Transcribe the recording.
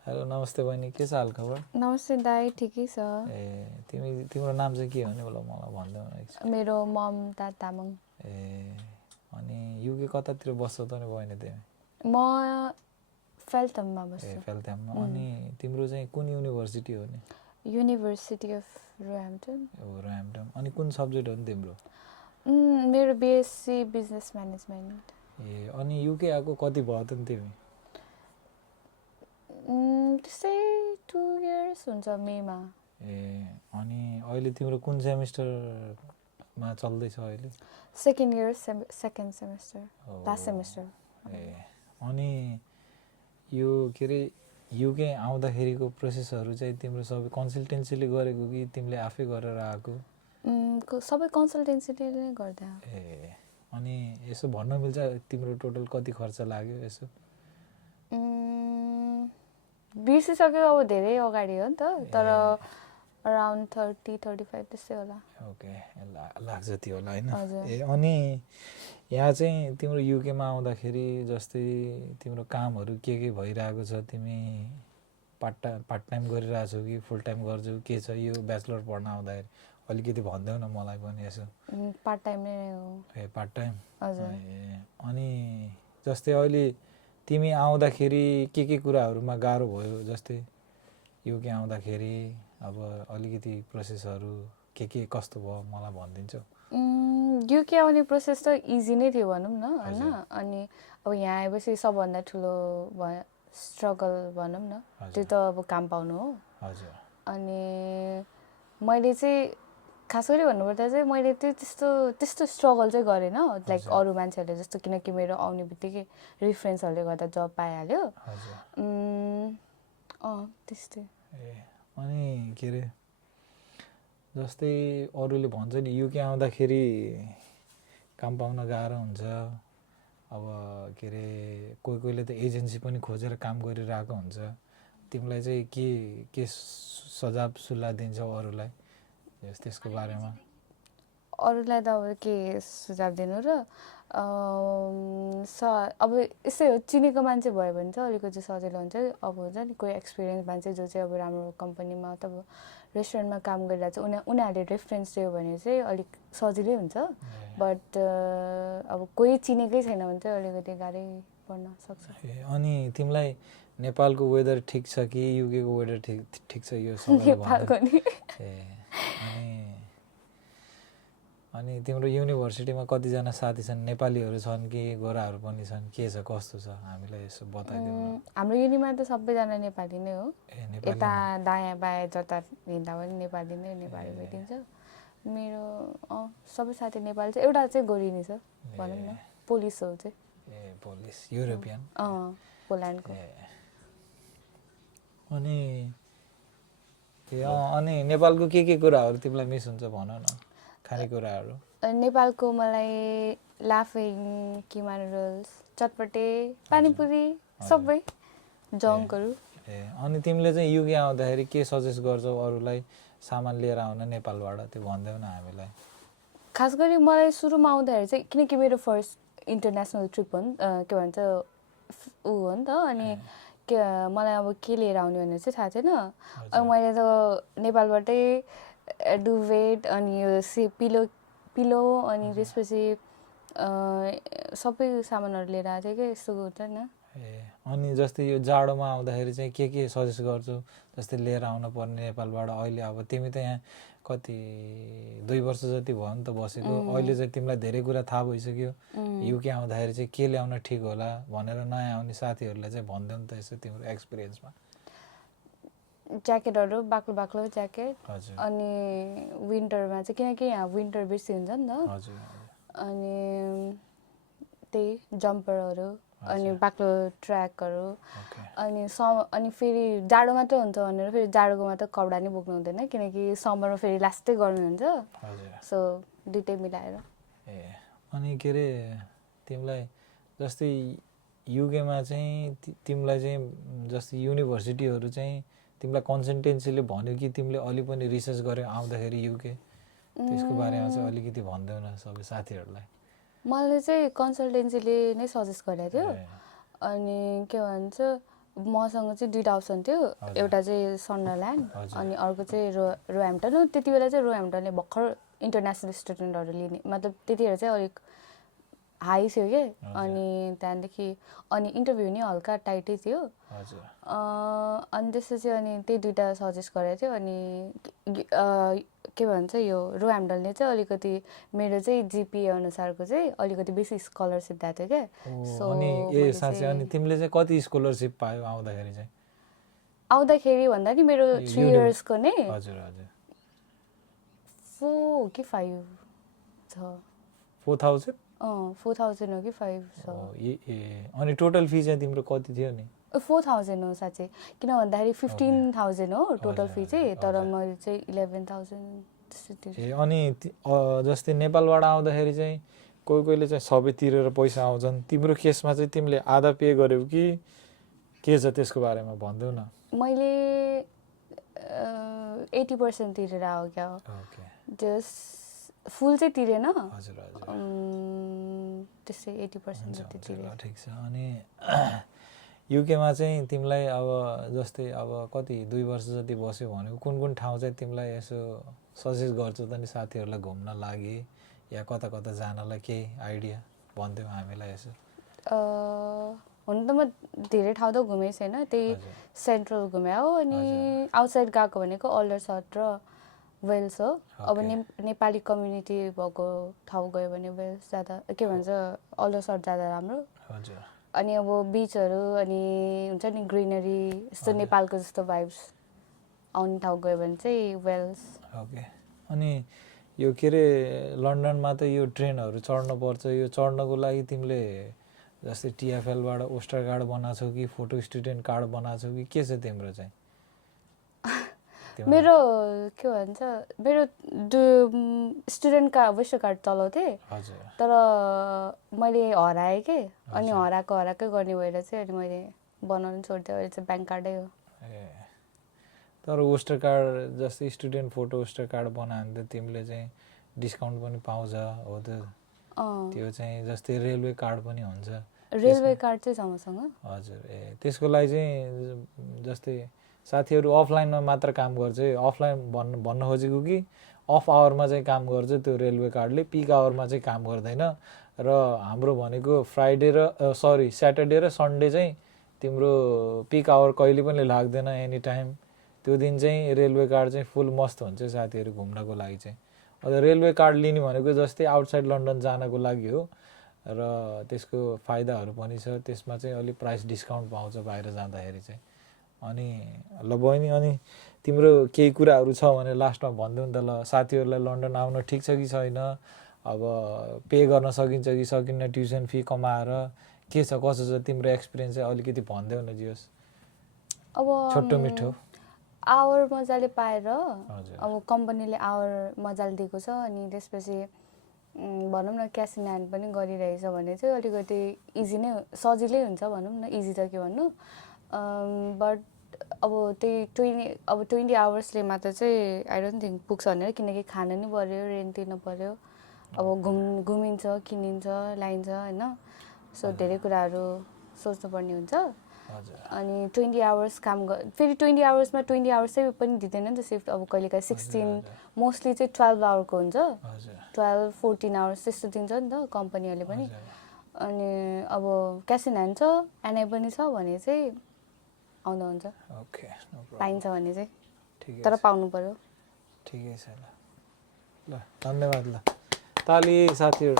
Hello नमस्ते बहिनी, के छ हाल खबर? नमस्ते दाई, ठिकै छ। तिम्रो नाम चाहिँ के हो नि होला मलाई भन्दै न एकछिन। मेरो ममता तामाङ। अनि युके कतातिर बस्छौ त नि बहिनी तिमी? म फेल्थममा बस्छु। फेल्थममा। अनि तिम्रो चाहिँ कुन युनिभर्सिटी हो नि? University of Roehampton. रोहाम्पटन। अनि कुन सब्जेक्ट हो नि तिम्रो? मेरो बिएससी बिजनेस म्यानेजमेन्ट। अनि युके आएको कति भयो त नि तिमी? त्यस्तै 2 इयर्स हुन्छ मेमा। अनि अहिले तिम्रो कुन सेमिस्टरमा चल्दैछ अहिले? Second year second semester, last semester. अनि यो के अरे युके आउँदाखेरिको प्रोसेसहरू चाहिँ तिम्रो सबै कन्सल्टेन्सीले गरेको कि तिमीले आफै गरेर आएको? सबै कन्सल्टेन्सीले नै गर्दा। अनि यसो भन्न मिल्छ तिम्रो टोटल कति खर्च लाग्यो यसो? बिर्सिसक्यो, अब धेरै अगाडि हो नि त, तर अराउन्ड 30-35 त्यस्तै होला। ओके, लाख जति होला होइन? अनि यहाँ चाहिँ तिम्रो युकेमा आउँदाखेरि जस्तै तिम्रो कामहरू के भइरहेको छ? तिमी पार्ट टाइम गरिरहेछौ कि फुल टाइम गर्छौ? के छ यो ब्याचलर पढ्न आउँदाखेरि? अलिकति भनिदेऊ न मलाई पनि यसो। पार्ट टाइम नै हो। Part time. हजुर। अनि जस्तै अहिले तिमी आउँदाखेरि के कुराहरूमा गाह्रो भयो? जस्तै युके आउँदाखेरि अब अलिकति प्रोसेसहरू के कस्तो भयो मलाई भनिदिन्छौ? युके आउने प्रोसेस त इजी नै थियो भनौँ न, होइन? अनि अब यहाँ आएपछि सबभन्दा ठुलो स्ट्रगल भनौँ न, त्यो त अब काम पाउनु हो। हजुर। अनि मैले चाहिँ खास गरी भन्नुपर्दा चाहिँ मैले त्यस्तो स्ट्रगल चाहिँ गरेन लाइक अरू मान्छेहरूले जस्तो, किनकि मेरो आउने बित्तिकै रेफरेन्सहरूले गर्दा जब पाइहाल्यो। त्यस्तै। अनि के अरे जस्तै अरूले भन्छ नि युके आउँदाखेरि काम पाउन गाह्रो हुन्छ, अब के अरे कोहीले त एजेन्सी पनि खोजेर काम गरिरहेको हुन्छ। तिमीलाई चाहिँ के सुझाव सल्लाह दिन्छौ अरूलाई त्यसको बारेमा? अरूलाई त अब के सुझाव दिनु र, अब यस्तै हो, चिनेको मान्छे भयो भने चाहिँ अलिकति सजिलो हुन्छ। अब हुन्छ नि कोही एक्सपिरियन्स मान्छे जो चाहिँ अब राम्रो कम्पनीमा अथवा रेस्टुरेन्टमा काम गरिरहेको छ, उनीहरूले रेफरेन्स दियो भने चाहिँ अलिक सजिलै हुन्छ। बट अब कोही चिनेकै छैन भने चाहिँ अलिकति गाह्रै पर्न सक्छ। अनि तिमीलाई नेपालको वेदर ठिक छ कि युकेको वेदर ठिक छ? यो नेपालको नि। अनि तिम्रो युनिभर्सिटीमा कतिजना साथी छन्? नेपालीहरू छन् कि गोराहरू पनि छन्? के छ कस्तो छ हामीलाई यसो बताइदिनु न। हाम्रो युनिमा त सबैजना नेपाली नै हो। यता दायाँ बायाँ जता हिँड्दा पनि नेपाली भेटिन्छ। मेरो सबै साथी नेपाली छ, एउटा चाहिँ गोरिनी छ भनौँ न, पोलिस हो चाहिँ। Polish, European. पोल्यान्डको। अनि नेपालको के कुराहरू तिमीलाई मिस हुन्छ भन न, खानेकुराहरू? नेपालको मलाई लाफिङ, किमा नुडल्स, चटपटे, पानीपुरी, सबै जङ्कहरू। अनि तिमीले चाहिँ युके आउँदाखेरि के सजेस्ट गर्छौ अरूलाई सामान लिएर आउन नेपालबाट? त्यो भनिदेऊ न हामीलाई। खास गरी मलाई सुरुमा आउँदाखेरि चाहिँ, किनकि मेरो फर्स्ट इन्टरनेसनल ट्रिप हो नि, के भन्छ ऊ हो नि त, अनि मलाई अब के लिएर आउने भनेर चाहिँ थाहा छैन। अनि मैले त नेपालबाटै डुभेट अनि यो पिलो अनि त्यसपछि सबै सामानहरू लिएर आएको थिएँ क्या, यस्तो हुन्छ नि। अनि जस्तै यो जाडोमा आउँदाखेरि चाहिँ के सजेस्ट गर्छौ जस्तै लिएर आउन पर्ने नेपालबाट? अहिले अब तिमी त यहाँ कति 2 वर्ष जति भयो नि त बसेको, अहिले चाहिँ तिमीलाई धेरै कुरा थाहा भइसक्यो। युके आउँदाखेरि चाहिँ के ल्याउन ठिक होला भनेर नयाँ आउने साथीहरूलाई चाहिँ भनिदेऊ नि त यसो तिम्रो एक्सपिरियन्समा। ज्याकेटहरू बाक्लो ज्याकेट, अनि विन्टरमा चाहिँ किनकि यहाँ विन्टर बेसी हुन्छ नि त, अनि त्यही जम्परहरू, अनि बाक्लो ट्र्याकहरू, अनि फेरि जाडो मात्र हुन्छ भनेर फेरि जाडोको मात्र कपडा नै बोक्नु हुँदैन, किनकि समरमा फेरि लास्टै गर्नु हुन्छ। सो दुइटै मिलाएर। अनि के अरे तिमीलाई जस्तै युकेमा चाहिँ तिमीलाई चाहिँ जस्तै युनिभर्सिटीहरू चाहिँ तिमीलाई कन्सल्टेन्सीले भन्यो कि तिमीले अलि पनि रिसर्च गर्यो आउँदाखेरि युके? त्यसको बारेमा चाहिँ अलिकति भनिदेऊ न सबै साथीहरूलाई। मलाई चाहिँ कन्सल्टेन्सीले नै सजेस्ट गरेको थियो। अनि के भन्छ, मसँग चाहिँ दुईवटा अप्सन थियो एउटा चाहिँ सन्डरल्यान्ड हजुर। अनि अर्को चाहिँ रोह्याम्पटन हो त्यति बेला चाहिँ रोह्याम्पटनले भर्खर इन्टरनेसनल स्टुडेन्टहरू लिने मतलब त्यतिखेर चाहिँ अलिक हाई थियो के अनि त्यहाँदेखि अनि इन्टरभ्यू नि हल्का टाइटै थियो हजुर अनि त्यसपछि अनि त्यही दुईवटा सजेस्ट गरेको थियो अनि के भन्छ यो रोह्याम्पटनले चाहिँ अलिकति मेरो चाहिँ जिपिए अनुसारको चाहिँ अलिकति बेसी स्कलरसिप दिएको थियो क्या अनि ए साँच्चै अनि तिमीले चाहिँ कति स्कलरसिप पायो आउँदाखेरि चाहिँ आउँदाखेरि भन्दा नि मेरो 3 इयर्सको नै हजुर हजुर 4 कि 5 छ 4000 4000 हो कि 5 छ अनि टोटल फी चाहिँ तिम्रो कति थियो नि 4000 हो साँच्चै किन भन्दाखेरि 15000 हो टोटल फी चाहिँ तर मैले चाहिँ 11000 ए अनि जस्तै नेपालबाट आउँदाखेरि चाहिँ कोहीले चाहिँ सबै तिरेर पैसा आउँछन् तिम्रो केसमा चाहिँ तिमीले आधा पे गर्यौ कि के छ त्यसको बारेमा भनिदेऊ न मैले 80% तिरेर आयो क्या ओके जस फुल चाहिँ तिरेन हजुर हजुर त्यसै 80% जति तिरे ठिक छ अनि युकेमा चाहिँ तिमीलाई अब जस्तै अब कति 2 वर्ष जति बस्यो भनेको कुन ठाउँ चाहिँ तिमीलाई यसो सजेस्ट गर्छौ त नि साथीहरूलाई घुम्न लागि या कता कता जानलाई केही आइडिया भनिदेऊ हामीलाई यसो हुन त म धेरै ठाउँ त घुमेको छैन त्यही सेन्ट्रल घुम्यो हो अनि आउटसाइड गएको भनेको अल्डरसट र वेल्स हो अब नेपाली कम्युनिटी भएको ठाउँ गयो भने वेल्स जाँदा के भन्छ अल्डरसट जाँदा राम्रो हजुर अनि अब बिचहरू अनि हुन्छ नि ग्रिनरी यस्तो नेपालको जस्तो भाइब्स आउने ठाउँ गयो भने चाहिँ वेल्स ओके अनि यो के अरे लन्डनमा त यो ट्रेनहरू चढ्नुपर्छ यो चढ्नको लागि तिमीले जस्तै टिएफएलबाट ओस्टर कार्ड बनाछौ कि फोटो स्टुडेन्ट कार्ड बनाछौ कि के छ तिम्रो चाहिँ मेरो के भन्छ मेरो स्टुडेन्ट वेस्टर कार्ड चलाउँथेँ तर मैले हराएँ के अनि हराएकै गर्ने भएर चाहिँ अनि मैले बनाउनु छोडिदिएँ अहिले चाहिँ ब्याङ्क कार्डै हो ए तर वेस्टर कार्ड जस्तै स्टुडेन्ट फोटो वेस्टर कार्ड बनायो भने त तिमीले चाहिँ डिस्काउन्ट पनि पाउँछ हो त त्यो चाहिँ जस्तै रेलवे कार्ड पनि हुन्छ रेलवे कार्ड चाहिँ छ मसँग हजुर ए त्यसको लागि चाहिँ जस्तै साथीहरू अफलाइनमा मात्र काम गर्छ अफलाइन भन्न खोजेको कि अफ आवरमा चाहिँ काम गर्छ त्यो रेलवे कार्डले पिक आवरमा चाहिँ काम गर्दैन र हाम्रो भनेको फ्राइडे र स्याटरडे र सन्डे चाहिँ तिम्रो पिक आवर कहिले पनि लाग्दैन एनी टाइम त्यो दिन चाहिँ रेलवे कार्ड चाहिँ फुल मस्त हुन्छ साथीहरू घुम्नको लागि चाहिँ अन्त रेलवे कार्ड लिने भनेको जस्तै आउटसाइड लन्डन जानको लागि हो र त्यसको फाइदाहरू पनि छ त्यसमा चाहिँ अलिक प्राइस डिस्काउन्ट पाउँछ बाहिर जाँदाखेरि चाहिँ अनि ल बहिनी अनि तिम्रो केही कुराहरू छ भने लास्टमा भनिदेऊ नि त ल साथीहरूलाई लन्डन आउन ठिक छ कि छैन अब पे गर्न सकिन्छ कि सकिन्न ट्युसन फी कमाएर के छ कसो छ तिम्रो एक्सपिरियन्स चाहिँ अलिकति भनिदेऊ न जियोस् अब छोटो मिठो आवर मजाले पाएर अब कम्पनीले आवर मजाले दिएको छ अनि त्यसपछि भनौँ न क्यास इन ह्यान्ड पनि गरिरहेछ भने चाहिँ अलिकति इजी नै सजिलै हुन्छ भनौँ न इजी त के भन्नु बट अब त्यही 20 आवर्सले मात्र चाहिँ आई डोन्ट थिङ्क पुग्छ भनेर किनकि खान नि पऱ्यो रेन्ट तिर्नु पऱ्यो अब घुमिन्छ किनिन्छ लाइन्छ होइन सो धेरै कुराहरू सोच्नुपर्ने हुन्छ अनि 20 आवर्स काम फेरि 20 आवर्समा 20 आवर्स चाहिँ पनि दिँदैन नि त सिफ्ट अब कहिलेकाहीँ 16 मोस्टली चाहिँ 12 आवरको हुन्छ 12-14 आवर्स त्यस्तो दिन्छ नि त कम्पनीहरूले पनि अनि अब क्यास इन ह्यान्ड छ एनआई पनि छ भने चाहिँ आउँदा हुन्छ पाइन्छ भने चाहिँ तर पाउनु पर्यो ठिकै छ ल धन्यवाद ल ताली साथीहरू